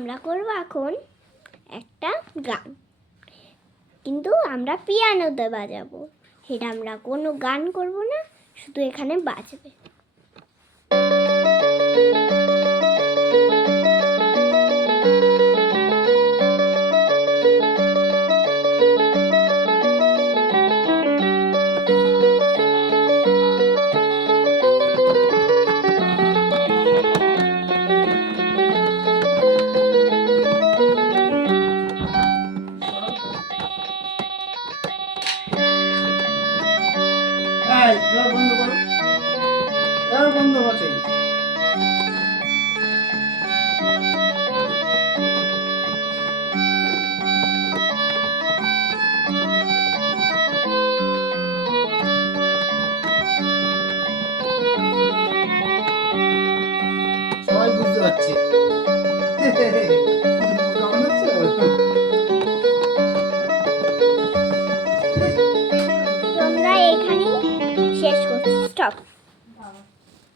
আমরা করব এখন একটা গান, কিন্তু আমরা পিয়ানোতে বাজাবো। সেটা আমরা কোনো গান করব না, শুধু এখানে বাজবে। বন্ধ করো, বন্ধ হচ্ছে। সবাই বুঝতে পারছে। কেমন হচ্ছে? তো আমরা এখানেই শেষ করছি। স্টপ।